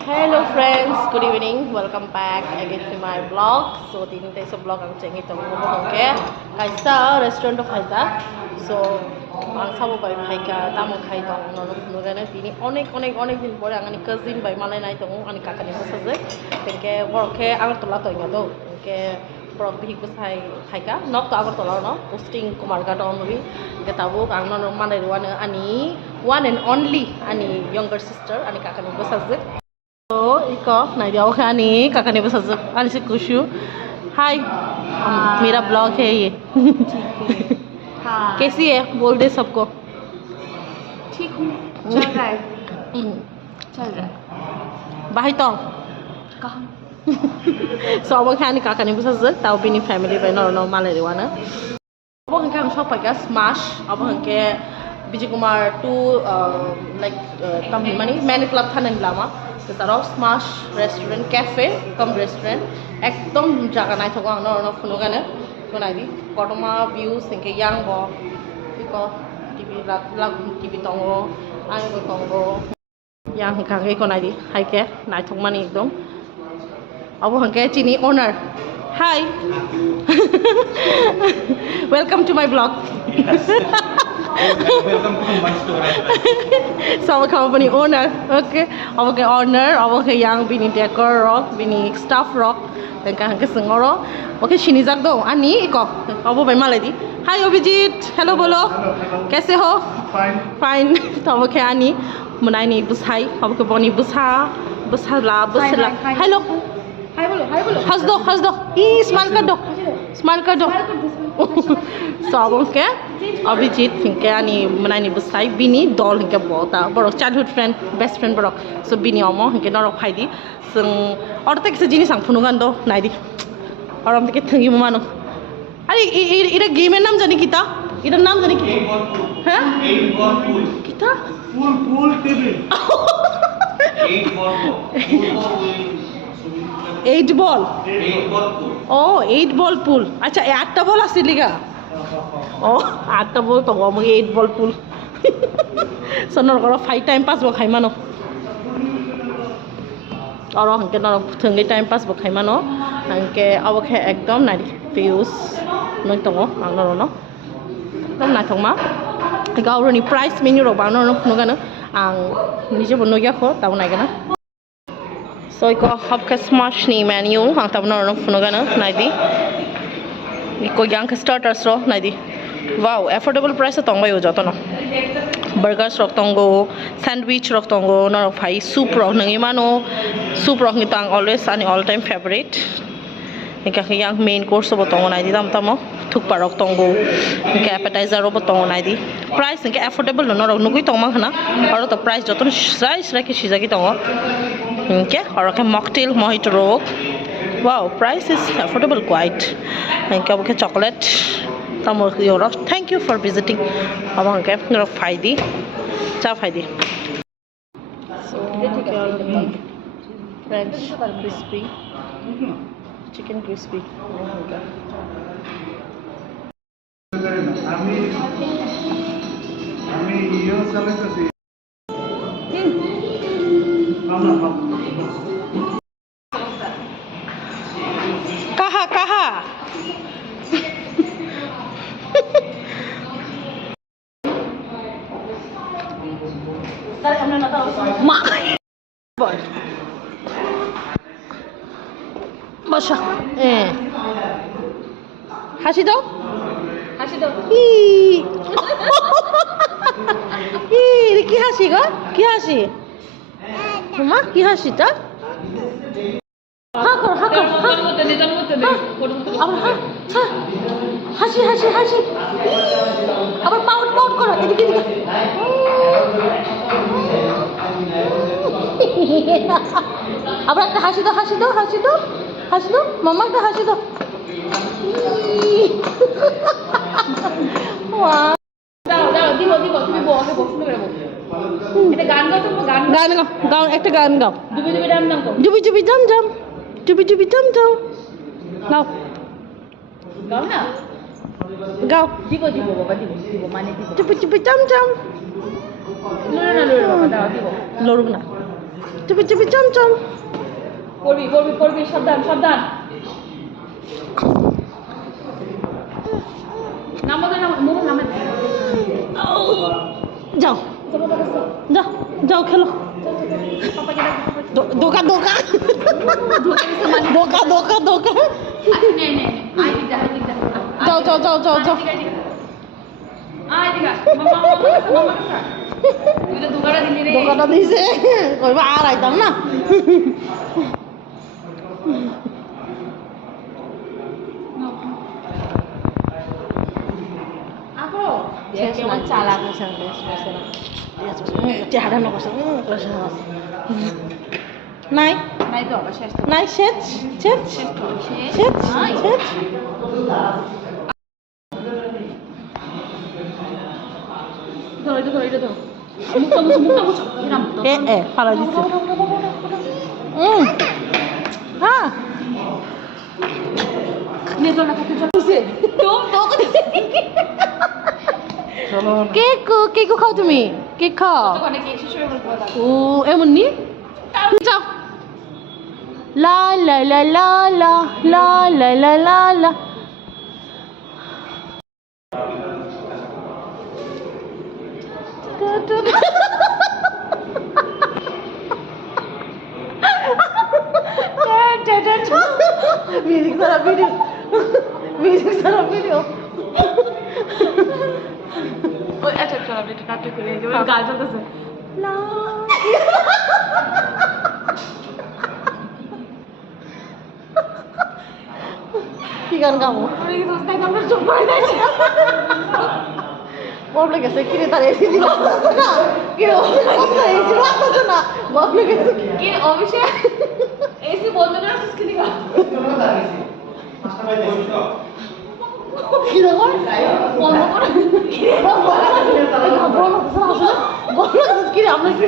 Hello friends, good evening. Welcome back again to my vlog. So this is a vlog ang chengi tong mo ke kaisa restaurant of Haida. So ang sabo bai phaika tamo khai tong no no gane tini onek din pore ang ani cousin bai malai nai tong ani kakani bosaje tenke borke ang tola to ngado ke borok bihik bosai phaika nok to agar tola no posting kumarga to movie ke tabo ang no manai ruana ani one and only ani younger sister ani kakani bosaje. तो eco नहीं दिया okay आनी काका ने बस आनी से खुश हूँ हाय मेरा ब्लॉग है ये कैसी है बोल दे सबको ठीक हूँ चल रहा है बाही तो कहाँ so अब क्या आनी काका ने बस ताऊ भी नहीं फैमिली पे नॉर्मल माले रिवाना अब हम क्या हम सब पका स्मैश अब हम क्या विजय कुमार टू लाइक तमिल मनी मैंने क्लब था नहीं लामा তারাও স্মাশ রেস্টুরেন্ট ক্যাফে কম রেস্টুরেন্ট একদম জায়গা নাই থাকো আং নরন ফুনো গানে কোনাইদি কটমা ভিউজ থেকে ইয়াং ব ইক টিভি লাগ টিভি তঙ্গো আং তঙ্গো ইয়াং কাগে কোনাইদি হাইকে নাই থাক মানে একদম অব হাঙ্কে চিনি ওনার hi welcome to my blog Welcome to my store. So our company owner, okay, our owner, our young bini decor rock, bini staff rock, then kan ke sengoro, okay, shini jak do, ani iko, abo bai maladi. Hi Abhijit, hello bolo, kaise ho? Fine. Fine, to okay ani, munai ni busai, abo ke boni busha la, hello, हाय बोलो has do, smile kar do. So abongke Abhijit hinke ani manai ni busai bini dol hinke bota borok childhood friend best friend borok so bini omo hinke norok phaidi sung orta kise jini sang phunugan do naidi oram dike thangi mano are ira game er naam jani kita ira naam jani ki ha 8 ball pool. kita Pool table. 8 ball pool. 8 ball 8 ball pool. oh 8 ball pool acha 8ta ball asil liga oh 8ta ball to amo 8 ball pool sonor koro 5 time pass bo khai mano aro hanke na thungi time pass bo khai mano hanke abo khe ekdom nai views noi tongo angno no ekdom na thongma gauroni price menu ro bangno no phunugano ang nije bo noya kho tau nai gana so iko habka smash ni menu ang tabno no phunugano nai di iko yang starters ro nai di wow affordable price tongbai o jotono burgers rok tongo sandwich rok tongo norok phai soup rok nangi mano soup rok ni tang always ani all time favorite ika yang main course bo tongo nai di dam tamo thukpa rok tongo ika appetizer ro bo tongo nai di price ika affordable no norok nugui tongma khana aro to price jotono price raki sijagi tongo okay aro ke mocktail mojito rok wow price is affordable quite ika bo ke chocolate Tamor Yorok. Thank you for visiting. Abang ke Yorok Faidi. Cha Faidi. So French crispy. Chicken crispy. আমি ইও চালাইতেছি Kaha Masha হাসি দাও কি হাসি গো কি হাসি মা কি হাসিটা হাসি আবার পাউট করো এদিকে আবার একটা হাসি দাও মামা একটা হাসি দাও দিব তুমি বকে বসুন করে বল এটা গান গাও তো গাও একটা গান গাও ডুবি ডাম ডাম কর জুবি জাম গাও গাও না গাও দিব বাবা দিব মানে দিব জুবি জাম No, বাবা দাও দিব লড়ুক না চুপি চুপি চমচম পড়বি পড়বি পড়বি সাবধান সাবধান নামো দে নামো মোমো নামে দে যাও যাও যাও খেলো পাপাকে ডাক দোকা দোকা দোকা দোকা দোকা আচ্ছা নে নে আই দিদা যাও যাও যাও যাও যাও আই দিদা মামা কাছে তুই তো দোকানে দিলি রে দোকাটা দিছে কইবা আর আইতাম না আকো শেষ কেমন না চালা চেহারা না বসে নাই নাই তো আবার শেষ নাই শেষ শেষ শেষ শেষ ধরো এটা ধরো এটা ধরো মুখটা মুছো এরাম এ এ ফালা দিছে হ্যাঁ নিয়ে চল না খাতে চল তো চলো কেক খাও তুমি কেক খাও দোকানে কি শেষ হয়ে গেল ও এমন নি যাও লা লা লা লা লা লা লা লা লা লা মিউজিক সারা ভিডিও মিউজিক সারা ভিডিও ওই আচ্ছা চল আপনি একটু নাটক করে এই গাল চলতেছে কি গান গাবো আমি কি দোস্ত আমরা চুপ করে যাচ্ছি ববলে গেছে কিরে তার এসি দিল না কিরে এসি লাগতেছে না ববলে গেছে কি অভিষেক এসি বন্ধ করে আসছিস কি দিগা কি দেখো বন্ধ করে বলো কিরে আমরা কি